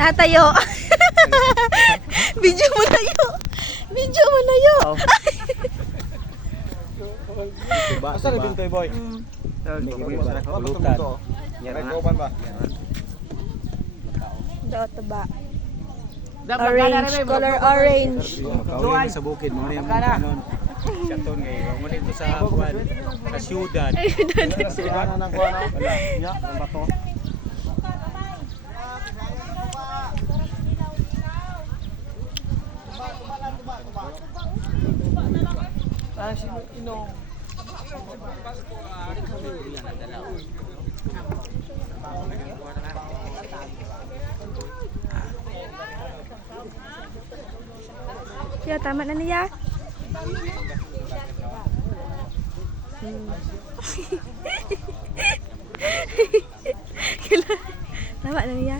Tatayo. Video mo layo. Video mo layo. Asa na bintoy boy? Pulutan. May kauban ba? Dito ba? Orange, color orange. Makauli sa bukid mo yung kanon. Chaton ngayon. Mo dito sa buwan, sa syudad. Ano nang kuha na? Wala. Nya, ang bato. Ah, sino ino? Siya, tama na niya. Tama na niya.